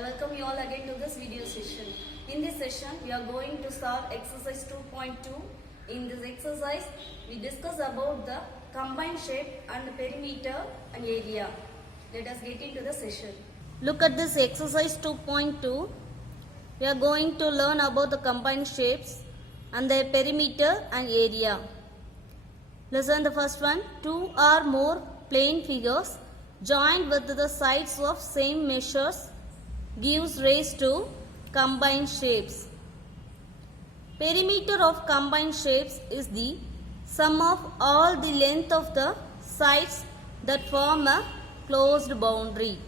I welcome you all again to this video session. In this session, we are going to solve exercise 2.2. In this exercise, we discuss about the combined shape and the perimeter and area. Let us get into the session. Look at this exercise 2.2. We are going to learn about the combined shapes and their perimeter and area. Listen the first one. Two or more plane figures joined with the sides of same measures gives rise to combined shapes. Perimeter of combined shapes is the sum of all the length of the sides that form a closed boundary.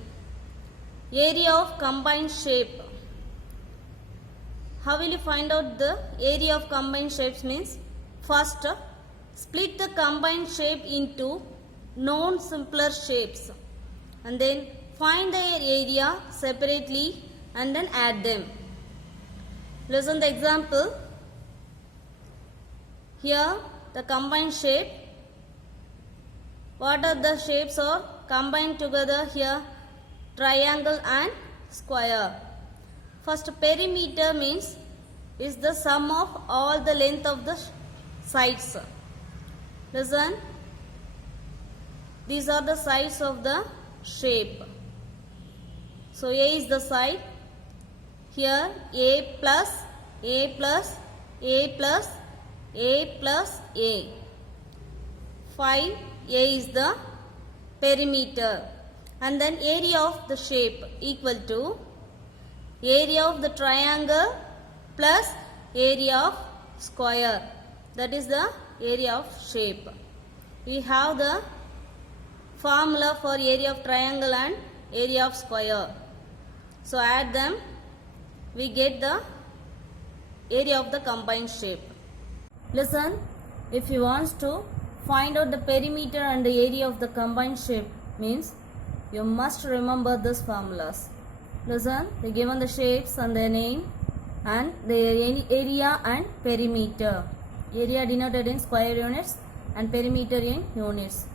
Area of combined shape. How will you find out the area of combined shapes means? First, split the combined shape into known simpler shapes and then find their area separately and then add them. Listen the example. Here the combined shape. What are the shapes are combined together here? Triangle and square. First, perimeter means is the sum of all the length of the sides. Listen. These are the sides of the shape. So A is the side. Here A plus A plus A plus A plus A. 5 A is the perimeter. And then area of the shape equal to area of the triangle plus area of square. That is the area of shape. We have the formula for area of triangle and area of square. So add them. We get the area of the combined shape. Listen, if you want to find out the perimeter and the area of the combined shape means you must remember these formulas. Listen, they given the shapes and their name and the area and perimeter. Area denoted in square units and perimeter in units.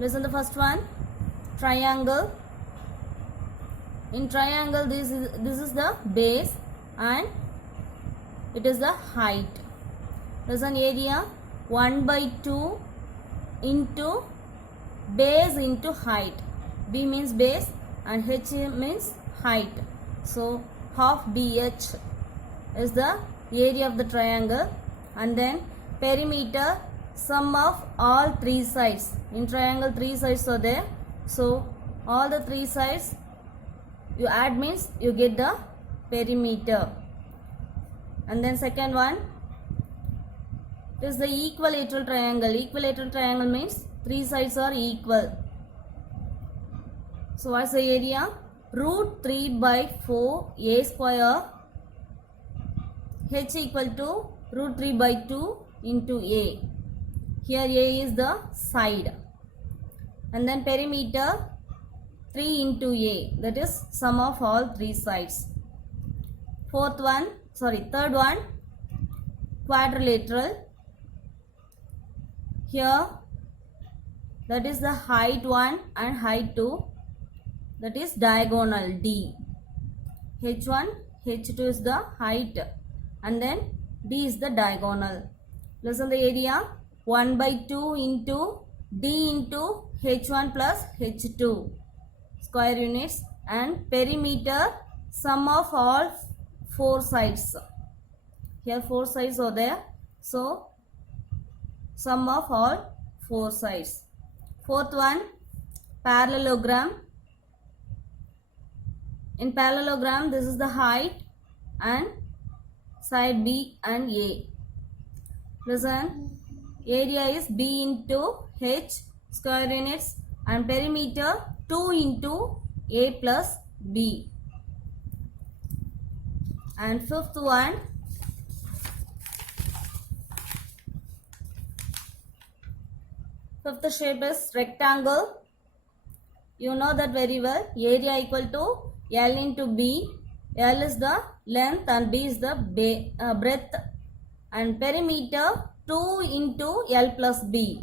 Listen the first one. Triangle. In triangle this is the base and it is the height. Listen area 1 by 2 into base into height. B means base and H means height. So half BH is the area of the triangle and then perimeter sum of all three sides. In triangle three sides are there. So all the three sides you add means you get the perimeter. And then second one is the equilateral triangle. Equilateral triangle means three sides are equal. So what's the area? Root 3 by 4 A square. H equal to root 3 by 2 into A. Here A is the side. And then perimeter 3 into A. That is sum of all three sides. Third one, quadrilateral. Here that is the height 1 and height 2. That is diagonal D. H1, H2 is the height and then D is the diagonal. Listen the area 1 by 2 into D into H1 plus H2 square units and perimeter sum of all four sides. Here four sides are there. So sum of all four sides. Fourth one, parallelogram. In parallelogram this is the height and side B and A. Listen, area is B into H square units and perimeter 2 into A plus B. And fifth one, fifth shape is rectangle. You know that very well. Area equal to L into B. L is the length and B is the breadth. And perimeter 2 into L plus B.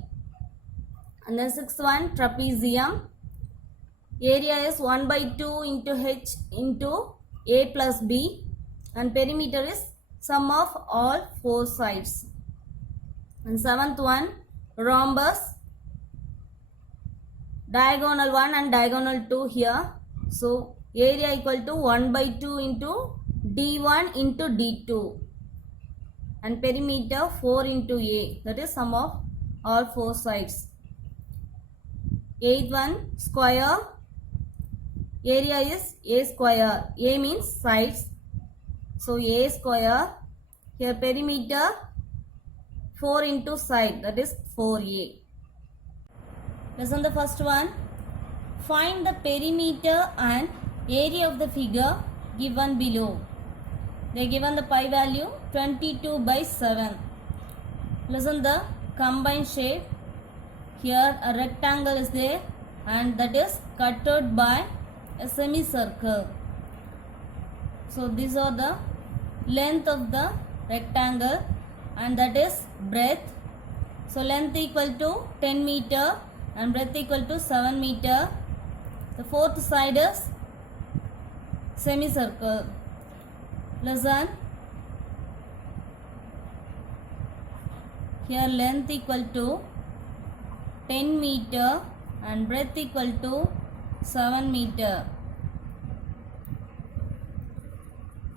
And then sixth one, trapezium. Area is 1 by 2 into H into A plus B, and perimeter is sum of all four sides. And seventh one, rhombus, diagonal 1 and diagonal 2 here. So area equal to 1 by 2 into D1 into D2, and perimeter 4 into A, that is sum of all four sides. Eighth one, square, area is A square. A means sides, so A square. Here perimeter 4 into side, that is 4A. Listen the first one. Find the perimeter and area of the figure given below. They given the pi value 22 by 7. Listen the combined shape. Here a rectangle is there, and that is cut out by a semicircle. So these are the length of the rectangle, and that is breadth. So length equal to 10 meter and breadth equal to 7 meter. The fourth side is semicircle. Listen. Here length equal to 10 meter and breadth equal to 7 meter.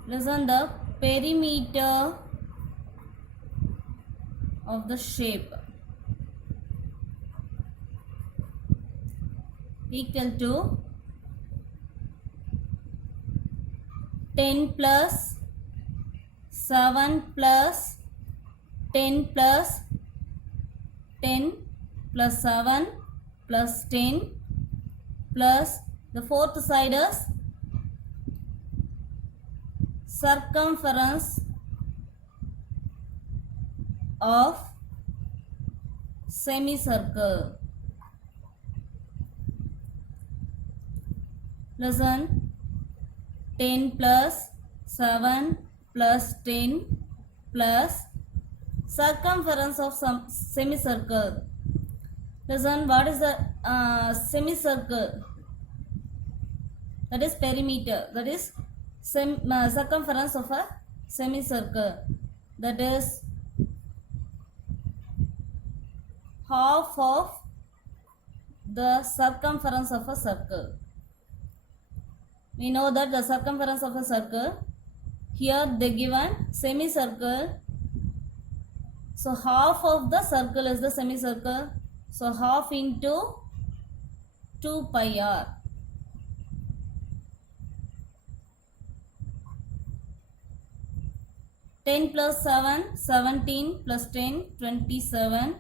Listen the perimeter of the shape equal to 10 plus 7 plus 10 plus 10 plus 7 plus 10 plus the fourth side is circumference of semicircle. Listen, 10 plus 7 plus 10 plus circumference of some semicircle. Listen, what is the semicircle? That is perimeter. That is circumference of a semicircle. That is half of the circumference of a circle. We know that the circumference of a circle, here they given semicircle. So half of the circle is the semicircle. So half into 2 pi r. Ten plus 7, 17 plus 10, 27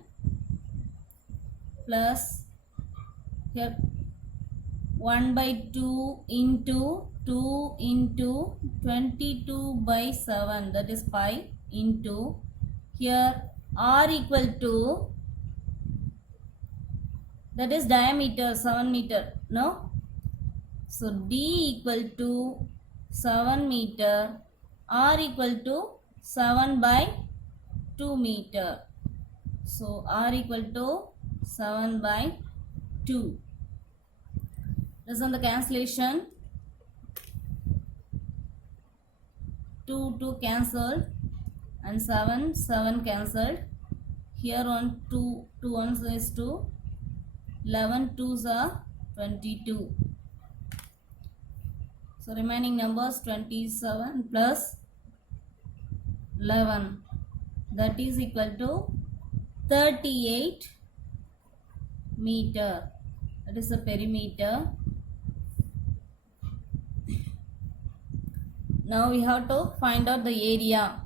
plus here 1 by 2 into 22 by 7, that is pi, into here r equal to, that is diameter 7 meter, no? So d equal to 7 meter, r equal to 7 by 2 meter. So r equal to 7 by 2. Listen the cancellation. 2 cancelled and 7 cancelled. Here on 2 ones is 2. 11 2s are 22. So remaining numbers 27 plus 11, that is equal to 38 meter. That is the perimeter. Now we have to find out the area.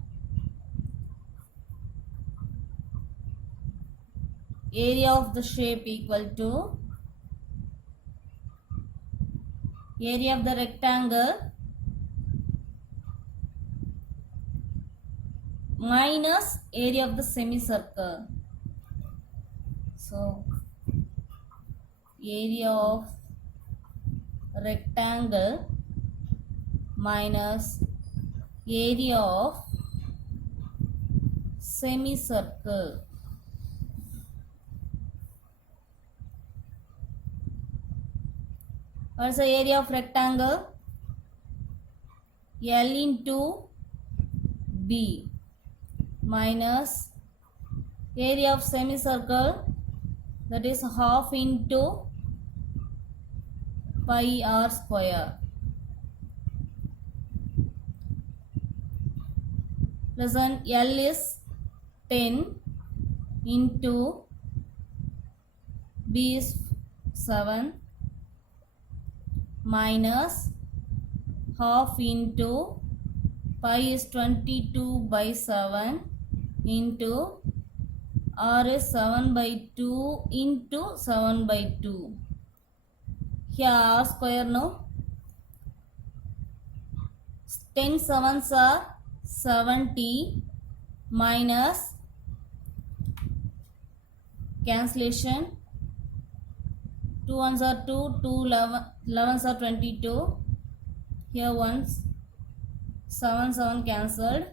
Area of the shape equal to area of the rectangle minus area of the semicircle. So area of rectangle minus area of semicircle. What is the area of rectangle? L into B minus area of semicircle, that is half into pi r square. Listen, L is 10 into B is 7 minus half into pi is 22 by 7 into r is 7 by 2 into 7 by 2. Here r square, no? 10 sevens are 70 minus cancellation. 2 ones are 2, 11s are 22. Here ones 7 cancelled.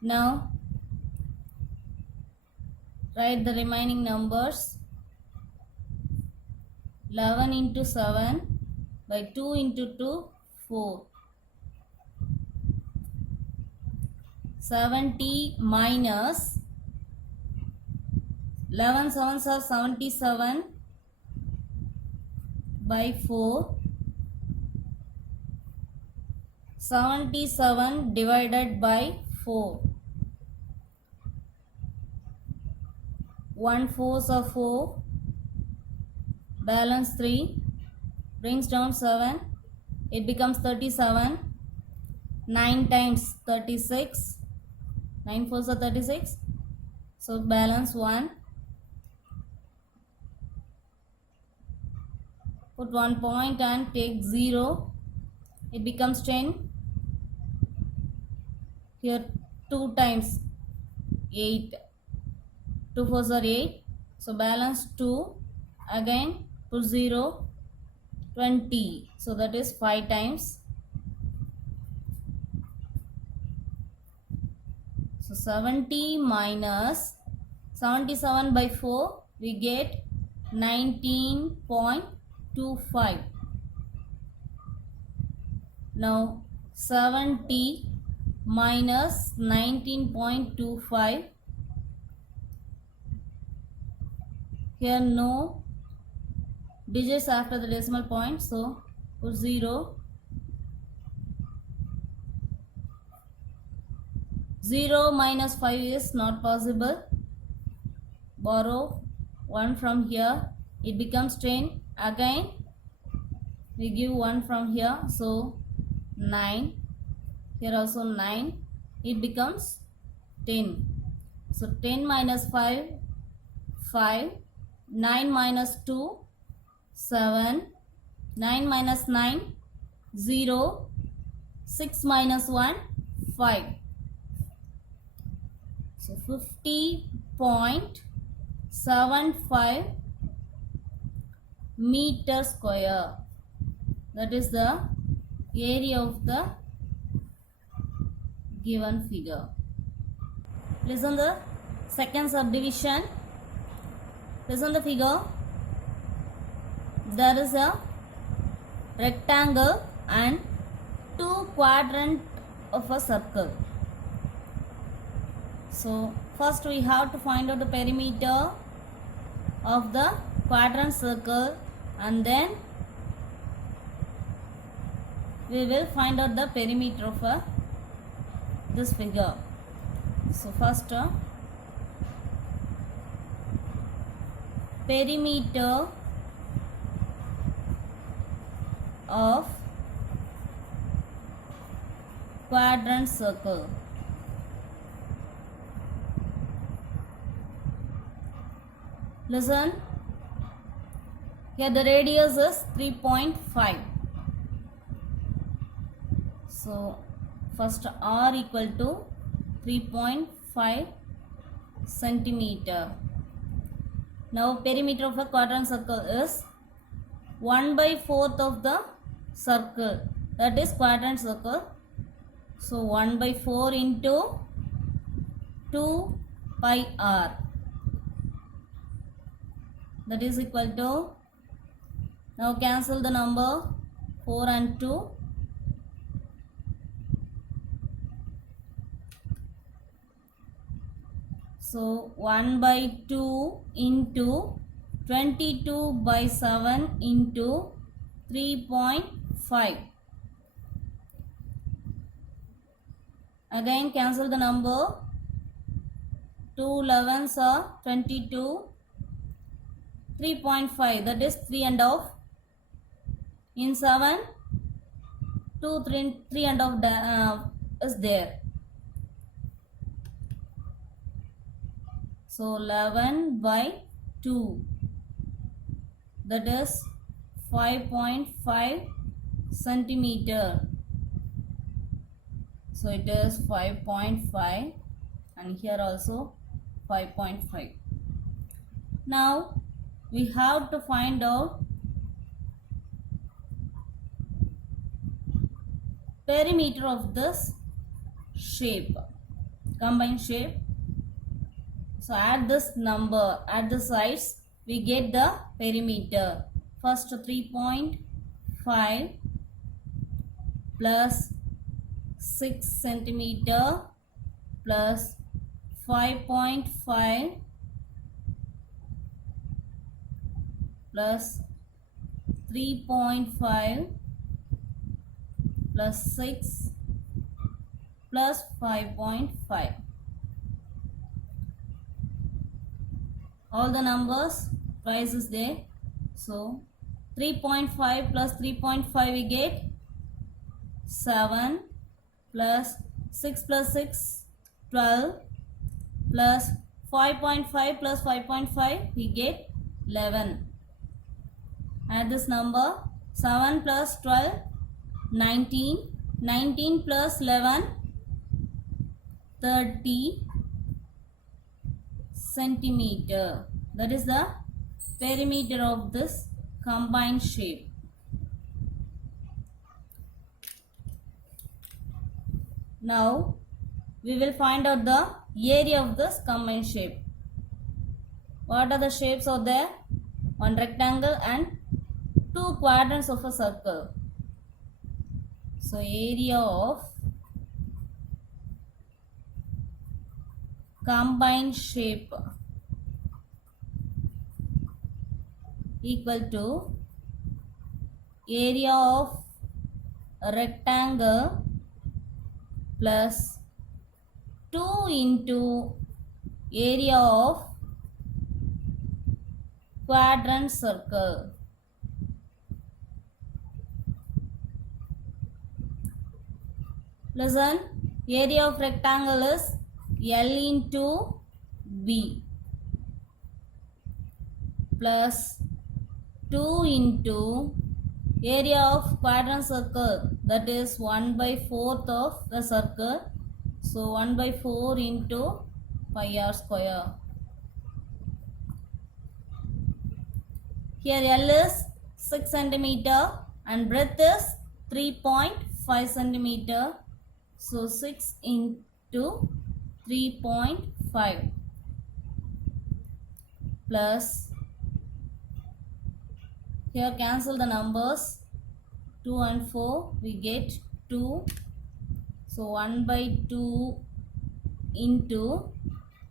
Now write the remaining numbers. 11 into 7 by 2 into 2, 4. 70 minus 11 sevens are 77 by 4. 77 divided by 4. 1 4s are 4. Balance 3. Brings down 7. It becomes 37. 9 times 36. 9 4s are 36. So balance 1. Put 1 point and take 0. It becomes 10. Here 2 times 8. 2 4s are 8. So balance 2. Again put 0. 20. So that is 5 times. So 70 minus 77 by 4, we get 19.25. Now 70 minus 19.25. Here no digits after the decimal point, so put 0. 0 minus 5 is not possible. Borrow 1 from here. It becomes 10. Again we give 1 from here. So 9. Here also 9. It becomes 10. So 10 minus 5, 5. 9 minus 2, 7. 9 minus 9, 0. 6 minus 1, 5. So 50.75 meter square. That is the area of the given figure. Listen the second subdivision. Listen the figure. There is a rectangle and 2 quadrants of a circle. So first we have to find out the perimeter of the quadrant circle, and then we will find out the perimeter of this figure. So first perimeter of quadrant circle. Listen, here the radius is 3.5. So first r equal to 3.5 centimeter. Now perimeter of a quadrant circle is 1/4 of the circle, that is quadrant circle. So 1/4 into 2 pi r, that is equal to Now cancel the number 4 and 2. So 1 by 2 into 22 by 7 into 3.5. Again cancel the number. 2 11s are 22. 3.5, that is 3 and half. In 7, 3 and half is there. So 11 by 2, that is 5.5 centimeter. So it is 5.5 and here also 5.5. Now we have to find out perimeter of this shape, combined shape. So add this number at the sides, we get the perimeter. First 3.5 plus 6 centimeter plus 5.5 plus 3.5 plus 6 plus 5.5. All the numbers twice is there. So 3.5 plus 3.5 we get 7 plus 6 plus 6 12 plus 5.5 plus 5.5 we get 11. Add this number. 7 plus 12 19. 19 plus 11 30 centimeter. That is the perimeter of this combined shape. Now we will find out the area of this combined shape. What are the shapes out there? One rectangle and two quadrants of a circle. So area of combined shape equal to area of a rectangle plus 2 into area of quadrant circle. Listen, area of rectangle is L into B plus 2 into area of quadrant circle, that is 1 by 4th of the circle. So 1 by 4 into pi r square. Here L is 6 centimeter and breadth is 3.5 centimeter. So 6 into 3.5 plus, here cancel the numbers, 2 and 4 we get 2. So 1 by 2 into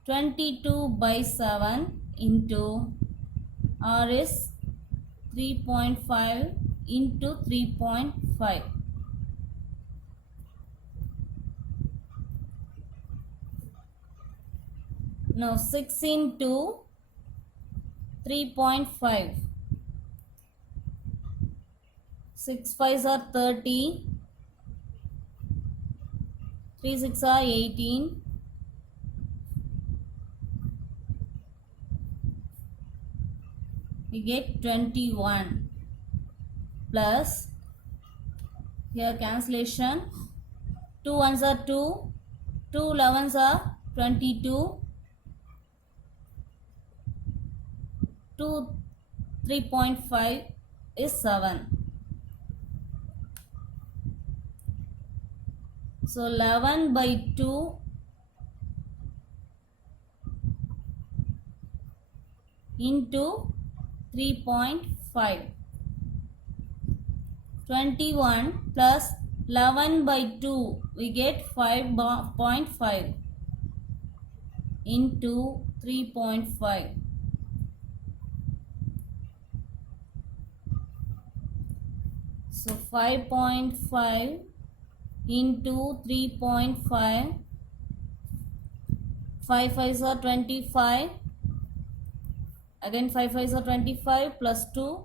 22 by 7 into r is 3.5 into 3.5. Now 6 into 3.5. 6 5s are 30. 3 6 are 18. We get 21 plus, here cancellation, 2 1s are 2, 2 11s are 22, 2 3.5 is 7. So 11 by 2 into 3.5. 21 plus 11 by 2, we get 5.5 into 3.5. So 5.5 into 3.5, 5 5s are 25, again 5 5s are 25 plus 2,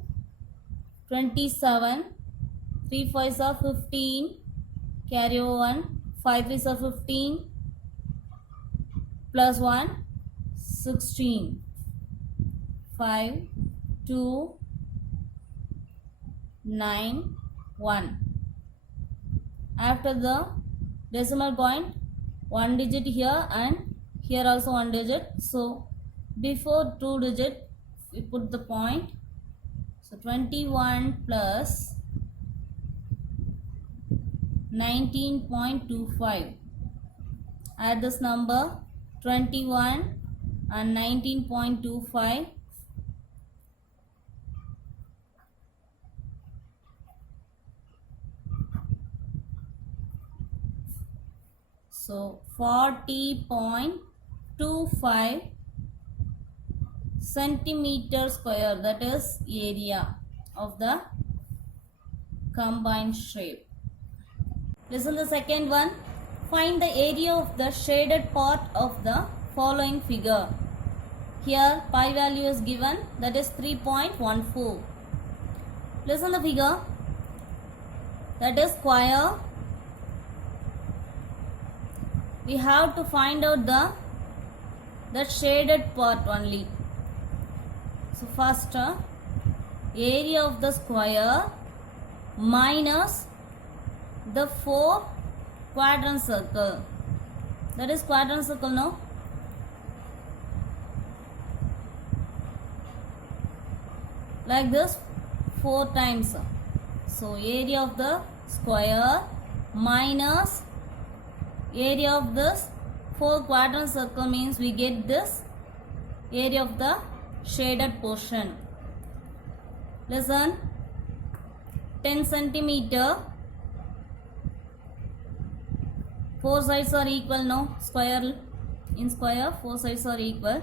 27, 3 5s are 15, carry over 1, 5 3s are 15, plus 1, 16, 5, 2, 9, 1. After the decimal point, 1 digit here and here also 1 digit. So before 2 digit, we put the point. So 21 plus 19.25. Add this number 21 and 19.25. So 40.25 centimeter square, that is area of the combined shape. Listen the second one. Find the area of the shaded part of the following figure. Here pi value is given, that is 3.14. Listen the figure. That is square. We have to find out the shaded part only. So first, area of the square minus the 4 quadrant circle. That is quadrant circle, no? Like this 4 times. So area of the square minus area of this 4 quadrant circle means we get this area of the shaded portion. Listen, 10 centimeter, 4 sides are equal, no? Square, in square 4 sides are equal.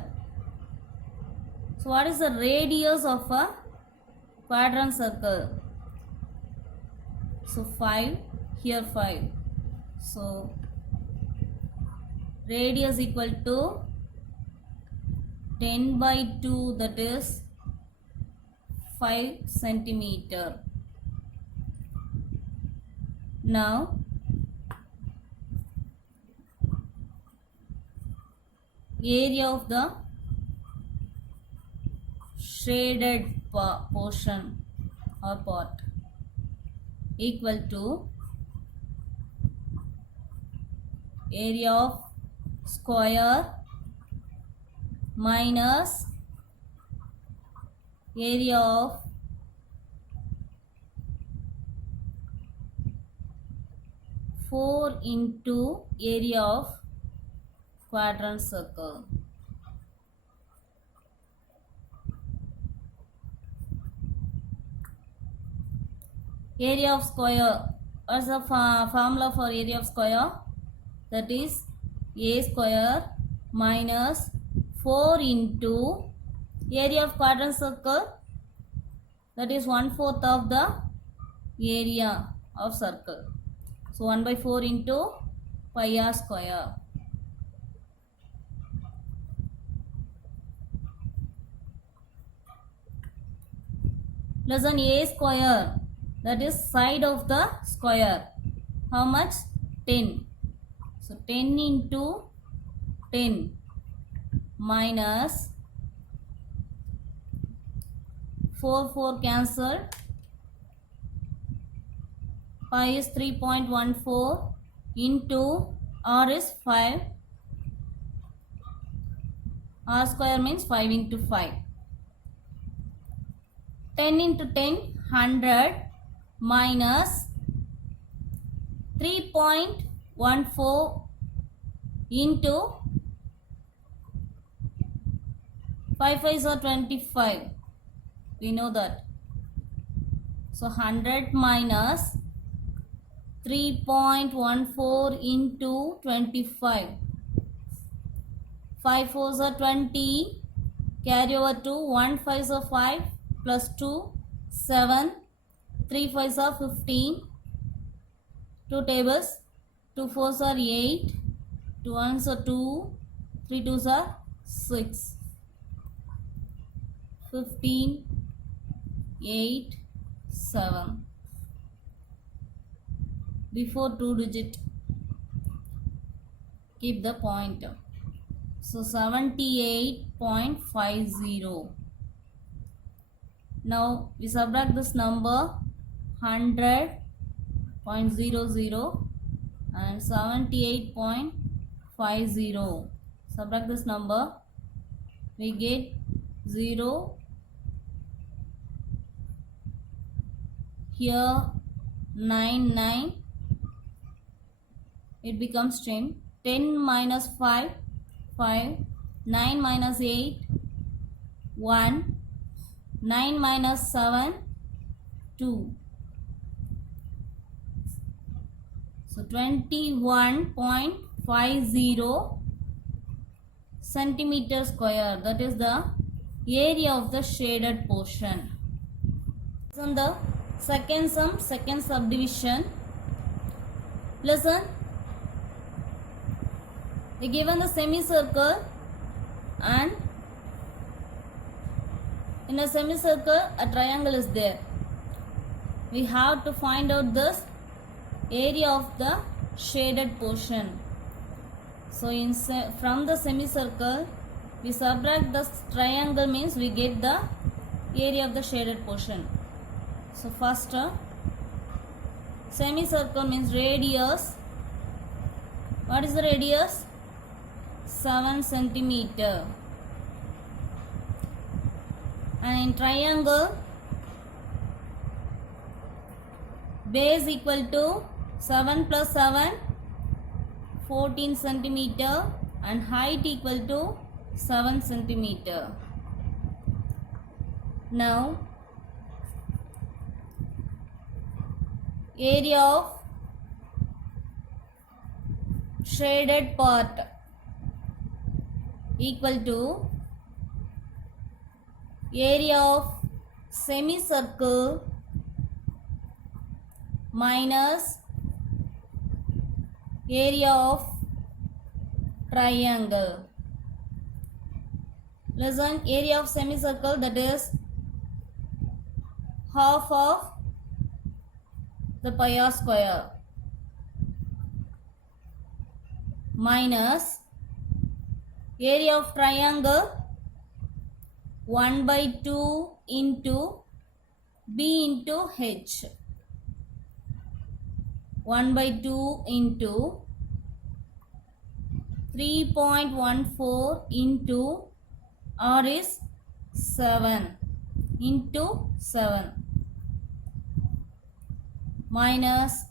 So what is the radius of a quadrant circle? So 5, here 5. So radius equal to 10 by 2, that is 5 centimeter. Now area of the shaded portion or part equal to area of square minus area of four into area of quadrant circle. Area of square, what's the formula for area of square? That is a square minus 4 into area of quadrant circle, that is 1/4 of the area of circle. So 1 by 4 into pi r square. Listen, a square, that is side of the square. How much? 10. So 10 into 10 minus 4 cancelled. Pi is 3.14 into r is 5. R square means 5 into 5. 10 into 10, 100 minus 3.14 into 5 5s are 25. We know that. So 100 minus 3.14 into 25. 5 4s are 20. Carry over to 1 5s are 5 plus 2 7. 3 5s are 15. 2 tables. 2 4s are 8. 2 1s are 2. 3 2s are 6. 15 8 7. Before 2 digit, keep the pointer. So 78.50. Now we subtract this number 100.00 and 78.50. Subtract this number, we get 0. Here 9. It becomes 10. 10 minus 5, 5. 9 minus 8, 1. 9 minus 7, 2. So 21.50 centimeter square. That is the area of the shaded portion. On the second sum, second subdivision. Listen. They given the semicircle, and in a semicircle a triangle is there. We have to find out this area of the shaded portion. So from the semicircle we subtract the triangle, means we get the area of the shaded portion. So first, semicircle means radius. What is the radius? 7 centimeter. And in triangle, base equal to 7 plus 7, 14 centimeter, and height equal to 7 centimeter. Now area of shaded part equal to area of semicircle minus area of triangle. Listen, area of semicircle, that is half of the pi r square, minus area of triangle 1 by 2 into b into h. 1 by 2 into 3.14 into r is 7 into 7, minus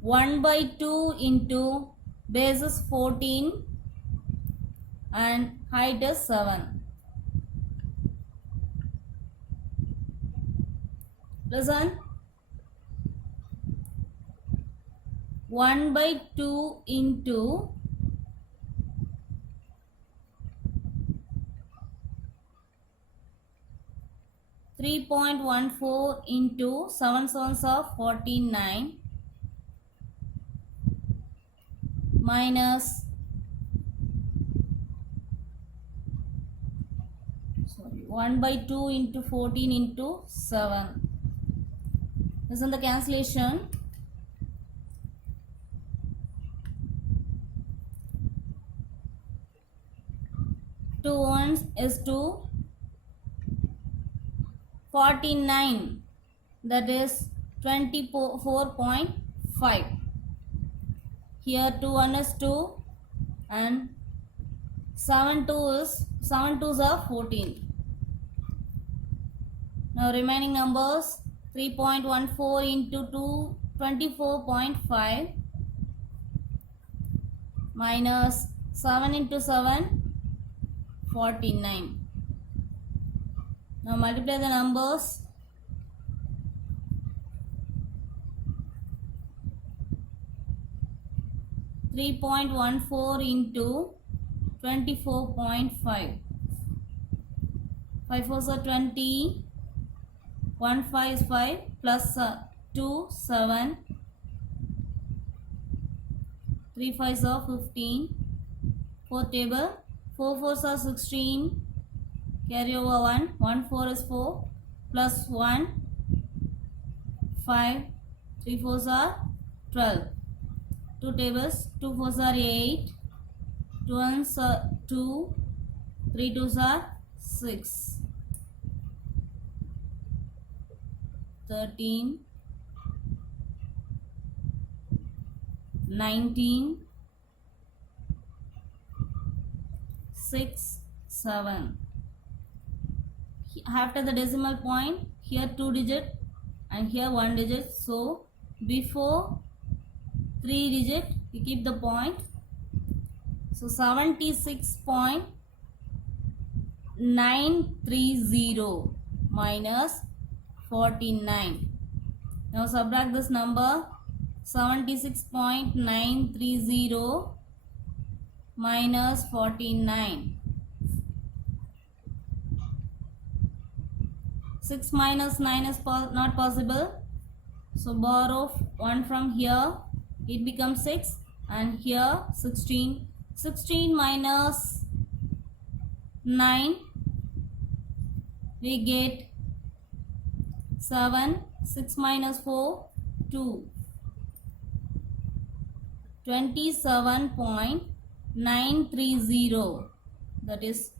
1 by 2 into base is 14 and height is 7. Listen, 1 by 2 into 3.14 into 7 sevens are 49, minus 1 by 2 into 14 into 7. This is the cancellation. 2 ones is 2. 49, that is 24.5. Here 2 1 is 2 and 7 2s are 14. Now remaining numbers, 3.14 into 2, 24.5, minus 7 into 7, 49. Now multiply the numbers. 3.14 into 24.5. 5 4s are 20. 1 5 is 5 plus 2 7. 3 5s are 15. 4 table. 4 4s are 16. Carry over 1. 1 4 is 4 plus 1 5. 3 4s are 12. 2 tables. 2 4s are 8. 2 1s are 2. 3 2s are 6. 13. 19. 6 7. After the decimal point, here 2 digit and here 1 digit. So before 3 digit you keep the point. So 76.930 minus 49. Now subtract this number. 76.930 minus 49. 6 minus 9 is not possible. So borrow 1 from here. It becomes 6 and here 16. 16 minus 9 we get 7. 6 minus 4 2. 27.930. That is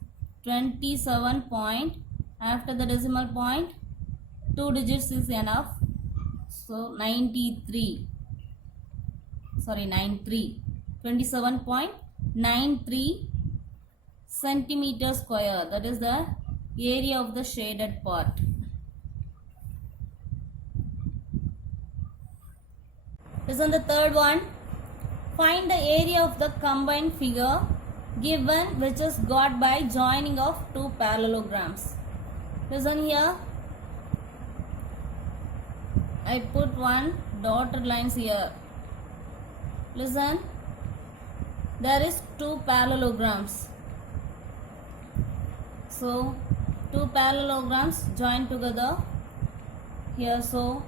27 point. After the decimal point 2 digits is enough. So 93. Sorry, 93. 27.93 centimeter square. That is the area of the shaded part. Listen the third one. Find the area of the combined figure given which is got by joining of two parallelograms. Listen here. I put one dotted lines here. Listen. There is two parallelograms. So two parallelograms joined together here. So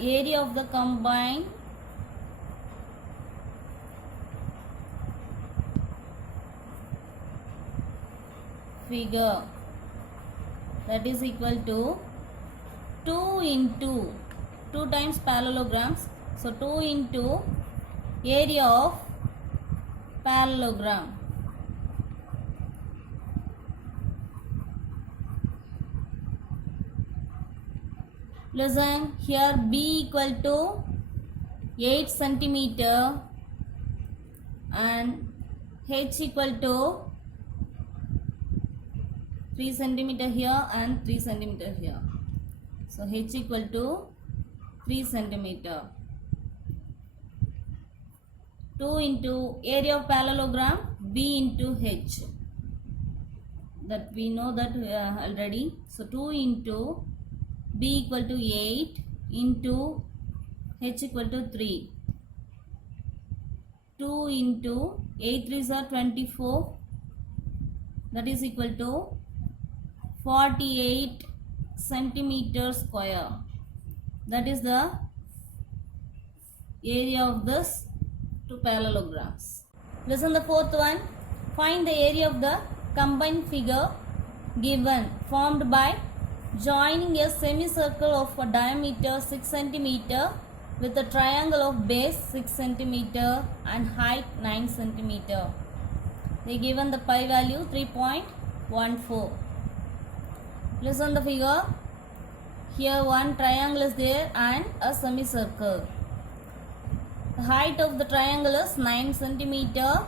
area of the combined figure, that is equal to 2 into 2 times parallelograms. So 2 into area of parallelogram. Listen here, B equal to 8 centimeter and H equal to 3 centimeter here and 3 centimeter here. So H equal to 3 centimeter. 2 into area of parallelogram, B into H. That we know that already. So 2 into B equal to 8 into H equal to 3. 2 into 8 3s are 24. That is equal to 48 centimeter square. That is the area of this two parallelograms. Listen the fourth one. Find the area of the combined figure given formed by joining a semicircle of a diameter 6 centimeter with a triangle of base 6 centimeter and height 9 centimeter. They given the pi value 3.14. Listen the figure. Here one triangle is there and a semicircle. The height of the triangle is 9 centimeter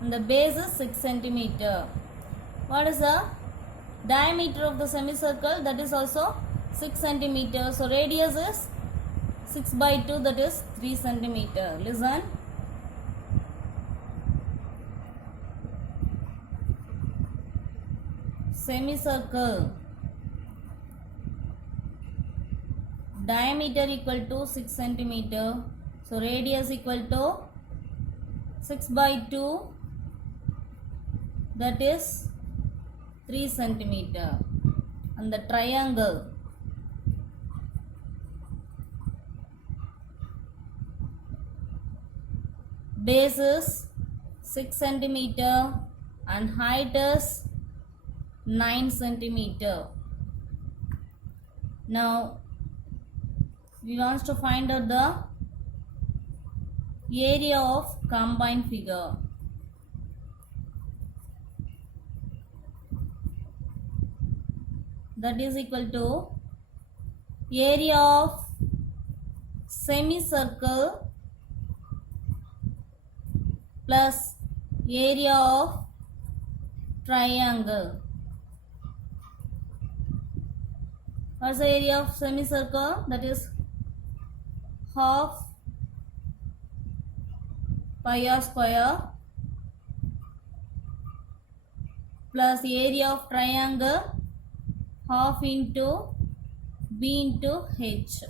and the base is 6 centimeter. What is the diameter of the semicircle? That is also 6 centimeter. So radius is 6 by 2, that is 3 centimeter. Listen. Semicircle. Diameter equal to 6 centimeter. So radius equal to 6 by 2, that is 3 centimeter. And the triangle, base is 6 centimeter and height is 9 centimeter. Now we want to find out the area of combined figure. That is equal to area of semicircle plus area of triangle. What's the area of semicircle? That is half pi r square plus area of triangle half into b into h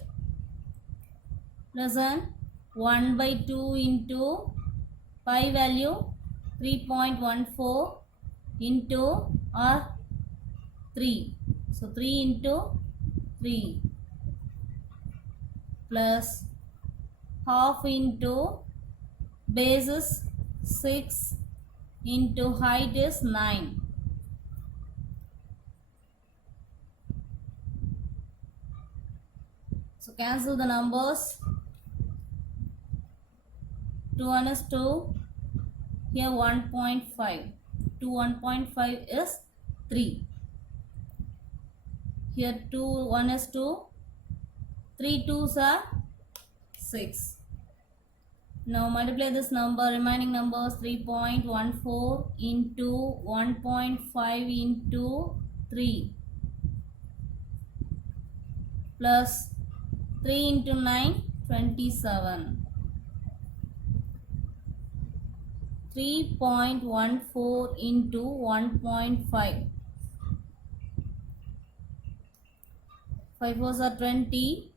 plus 1 by 2 into pi value 3.14 into r 3. So 3 into 3 plus half into base is 6 into height is 9. So cancel the numbers. 2 1 is 2. Here 1.5. 2 1.5 is 3. Here 2 1 is 2. 3 2s are 6. Now multiply this number, remaining numbers 3.14 into 1.5 into 3 plus 3 into 9, 27. 3.14 into 1.5. 5 4s are 20.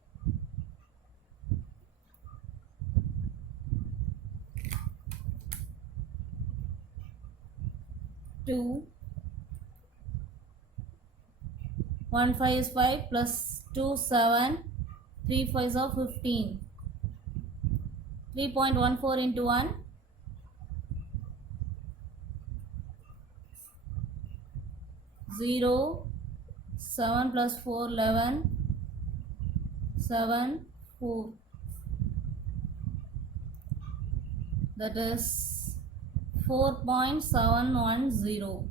2 1 5 is 5 plus 2 7 3 5s are 15. 3.14 into 1 0 7 plus 4 11 7 4, that is 4.710.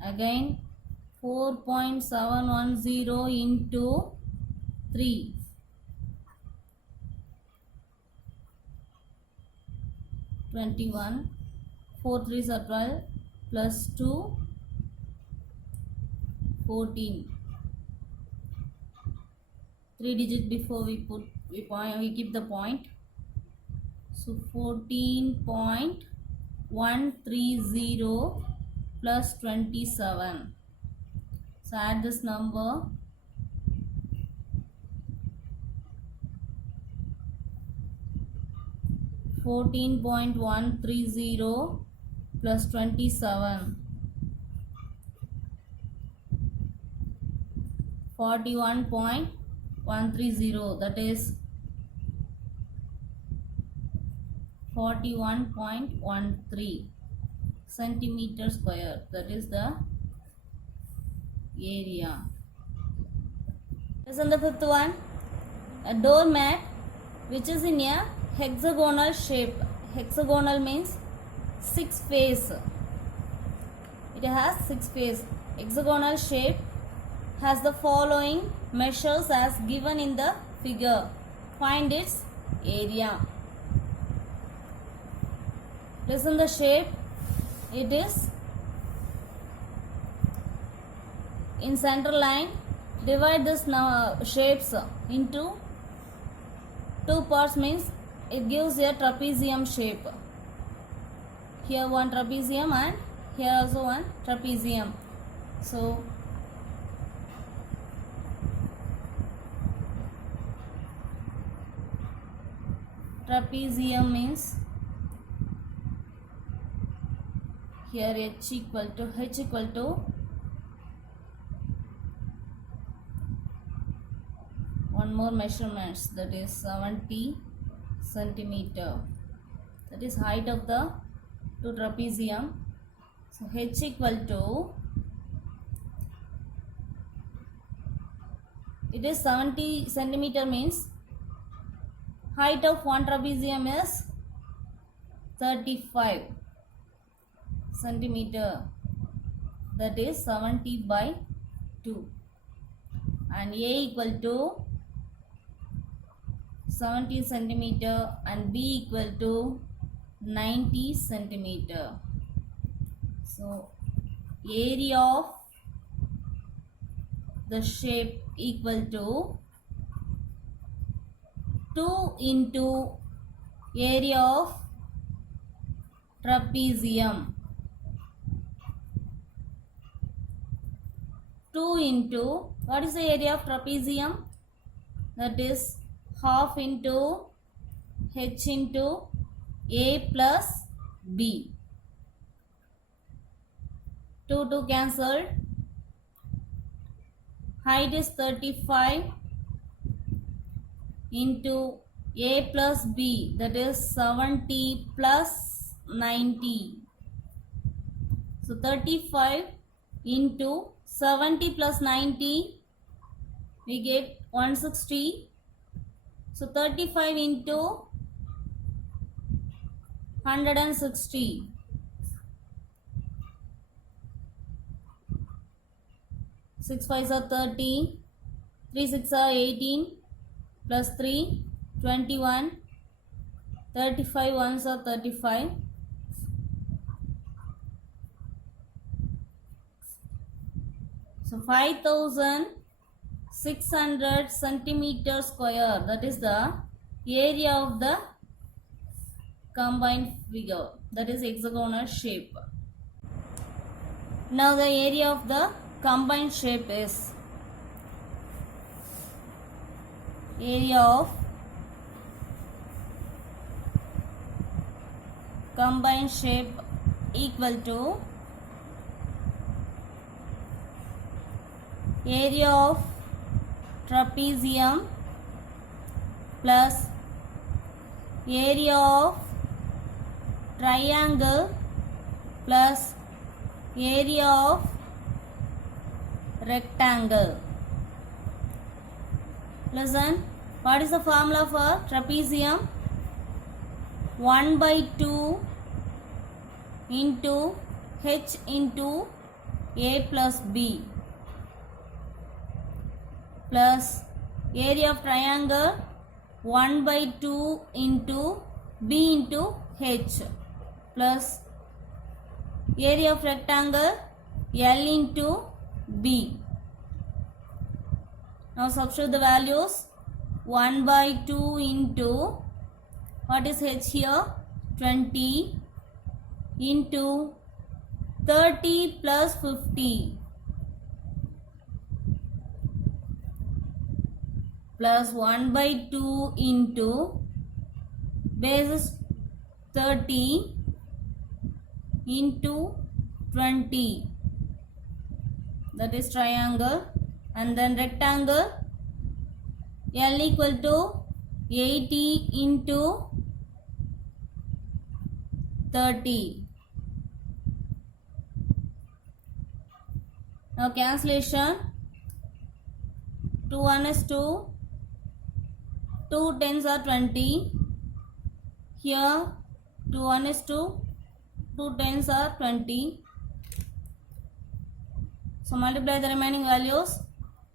Again 4.710 into 3. 21. 4 3s are 12 plus 2 14. 3 digits before we keep the point. So 14.130 plus 27. So add this number. 14.130 plus 27. 41.130, that is 41.13 centimeter square. That is the area. Listen the fifth one. A doormat which is in a hexagonal shape. Hexagonal means 6 face. It has 6 face. Hexagonal shape has the following measures as given in the figure. Find its area. Listen the shape. It is in center line. Divide this shapes into 2 parts, means it gives a trapezium shape. Here one trapezium and here also one trapezium. So trapezium means here h equal to one more measurements, that is 70 centimeter. That is height of the two trapezium. So h equal to, it is 70 centimeter means height of one trapezium is 35 centimeter, that is 70 by 2, and a equal to 70 centimeter and b equal to 90 centimeter. So area of the shape equal to 2 into area of trapezium, 2 into, what is the area of trapezium? That is half into h into a plus b. 2 cancelled. Height is 35 into a plus b, that is 70 plus 90. So 35 into 70 plus 90, we get 160. So 35 into 160. 6 5s are 30, 3 6 are 18, plus 3 21, 35 ones are 35. So 5600 centimeter square, that is the area of the combined figure, that is hexagonal shape. Now the area of the combined shape is, area of combined shape equal to area of trapezium plus area of triangle plus area of rectangle. Listen, what is the formula for trapezium? 1 by 2 into h into a plus b plus area of triangle 1 by 2 into b into h plus area of rectangle l into b. Now substitute the values. 1 by 2 into, what is h here? 20 into 30 plus 50 plus 1 by 2 into base is 30 into 20, that is triangle, and then rectangle L equal to 80 into 30. Now cancellation. 2 1 is 2, 2 tens are 20. Here 2 1 is 2, 2 tens are 20. So multiply the remaining values.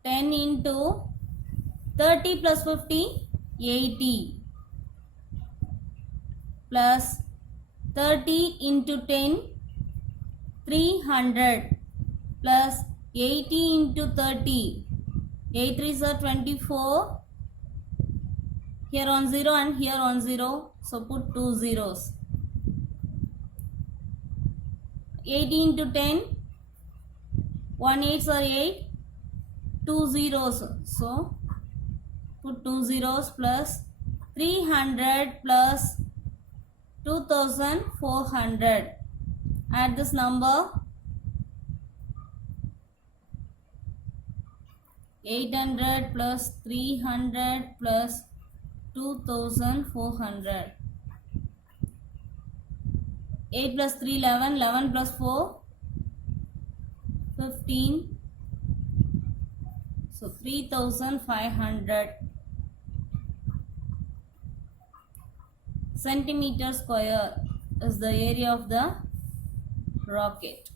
10 into 30 plus 50, 80 plus 30 into 10, 300 plus 80 into 30, 8 3s are 24. Here on 0 and here on 0, so put 2 zeros. 80 into 10, 1 8s are 8, 2 zeros, so put 2 zeros plus 300 plus 2400. Add this number. 800 plus 300 plus 2400. 8 plus 3 11, 11 plus 4 15. So 3500 centimeter square is the area of the rocket.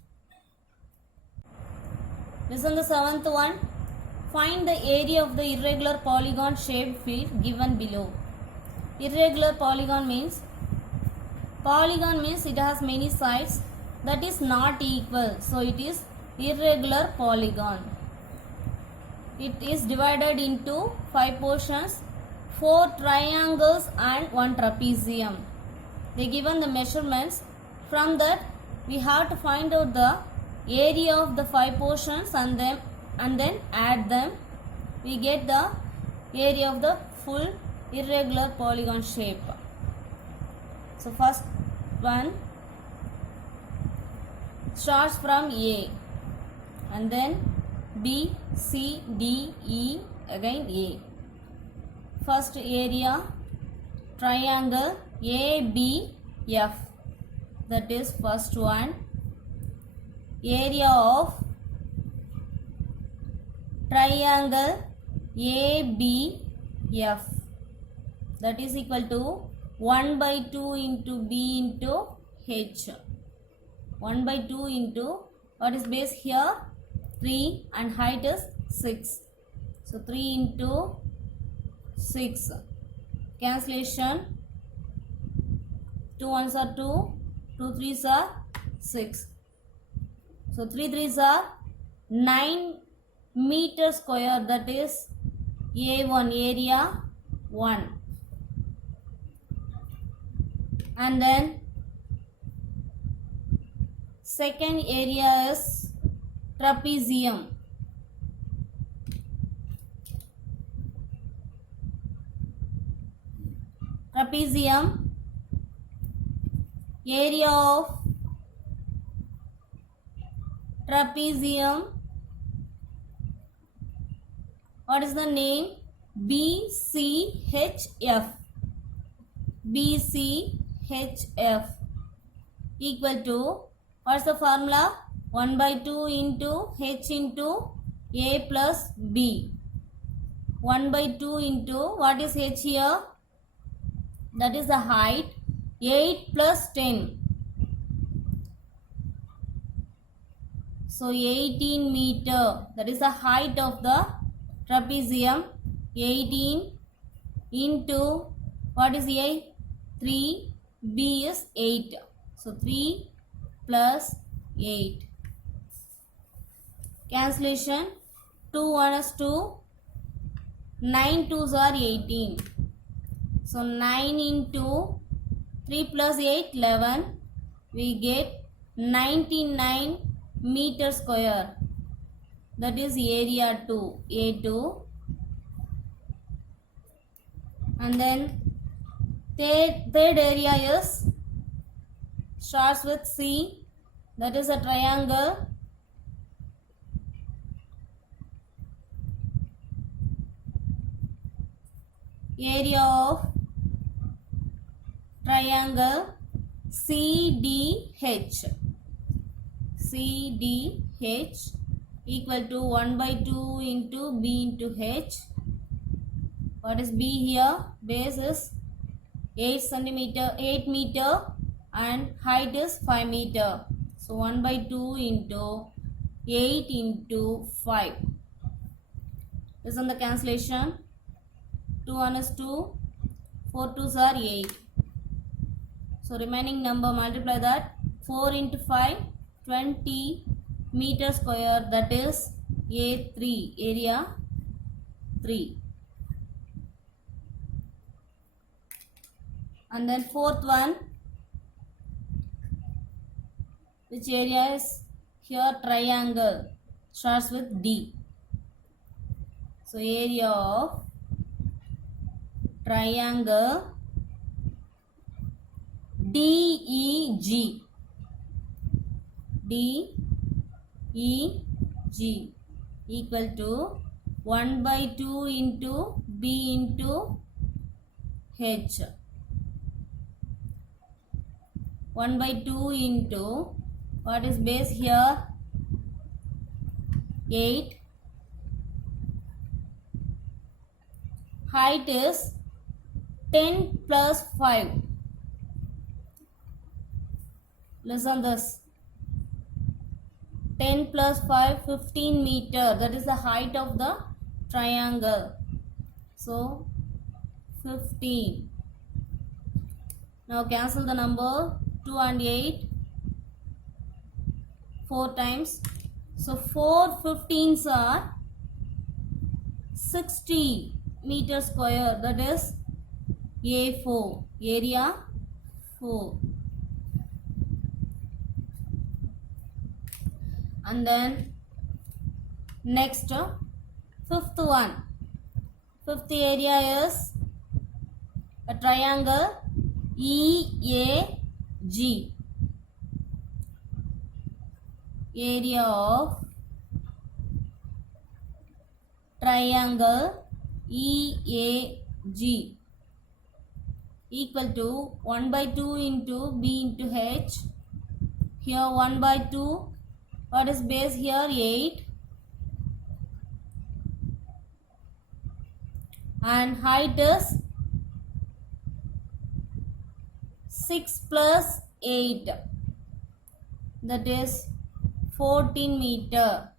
Listen the seventh one. Find the area of the irregular polygon shaped field given below. Irregular polygon means it has many sides, that is not equal. So it is irregular polygon. It is divided into 5 portions, 4 triangles and 1 trapezium. They given the measurements. From that we have to find out the area of the 5 portions and then add them. We get the area of the full irregular polygon shape. So first one starts from A and then B, C, D, E, again A. First area triangle ABF, that is first one. Area of triangle ABF, that is equal to 1 by 2 into B into H. 1 by 2 into, what is base here? 3 and height is 6. So 3 into 6. Cancellation. 2 ones are 2, 2 threes are 6. So 3 threes are 9 meter square, that is A1, area 1. And then second area is trapezium. Trapezium, area of trapezium, what is the name? BCHF. BCHF equal to, what's the formula? 1 by 2 into H into A plus B. 1 by 2 into, what is H here? That is the height. 8 plus 10. So 18 meter. That is the height of the trapezium. 18 into, what is A? 3. B is 8. So 3 plus 8. Cancellation. 2 1 is 2. 9 2s are 18. So 9 into 3 plus 8, 11. We get 99 meter square. That is area 2, A2. And then third area is, starts with C. That is a triangle. Area of triangle CDH. CDH equal to 1 by 2 into B into H. What is B here? Base is 8 meter and height is 5 meter. So 1 by 2 into 8 into 5. This is the cancellation. 2 1 is 2. 4 2s are 8. So remaining number, multiply that. 4 into 5, 20 meter square, that is A3, area 3. And then fourth one, which area is here? Triangle, starts with D. So area of triangle DEG. DEG equal to 1 by 2 into B into H. 1 by 2 into, what is base here? 8. Height is 10 plus 5. Listen this. 10 plus 5, 15 meter. That is the height of the triangle. So, 15. Now cancel the number. 2 and 8. 4 times. So, 4 15s are 60 meter square. That is A4. Area 4. And then next, fifth one. Fifth area is a triangle EAG. Area of triangle EAG equal to 1 by 2 into B into H. Here 1 by 2. What is base here? 8. And height is 6 plus 8. That is 14 meter.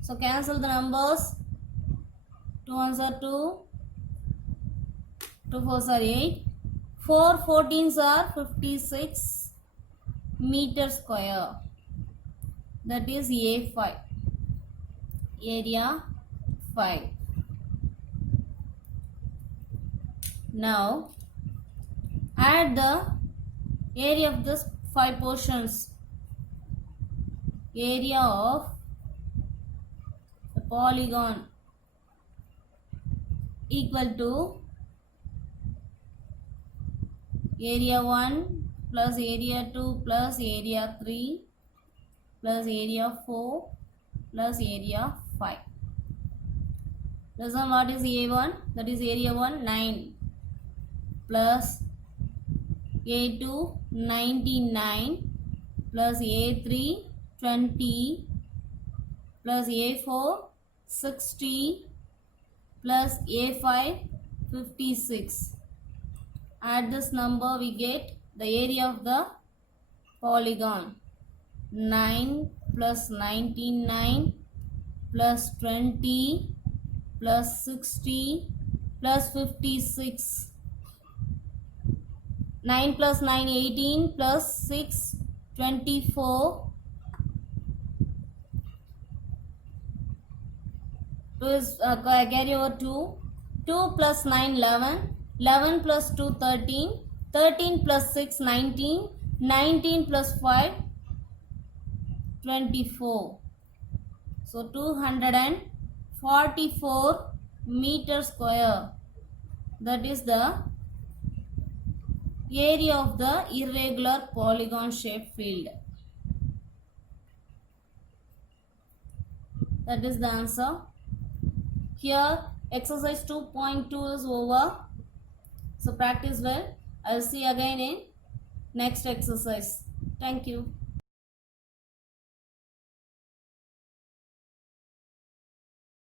So cancel the numbers. 2 ones are 2. 2 fours are 8. 4 14s are 56 meter square. That is A5. Area 5. Now add the area of this 5 portions. Area of the polygon equal to area 1 plus area 2 plus area 3 plus area 4 plus area 5. Listen, what is A1? That is area 1, 9 plus A2, 99 plus A3, 20 plus A4, 60 plus A5, 56. Add this number, we get the area of the polygon. 9 plus 99 plus 20 plus 60 plus 56. 9 plus 9, 18 plus 6, 24. 2 is carry over 2. 2 plus 9, 11. 11 plus 2, 13. 13 plus 6, 19. 19 plus 5, 24. So 244 meter square. That is the area of the irregular polygon shaped field. That is the answer. Here exercise 2.2 is over. So practice well. I will see you again in next exercise. Thank you.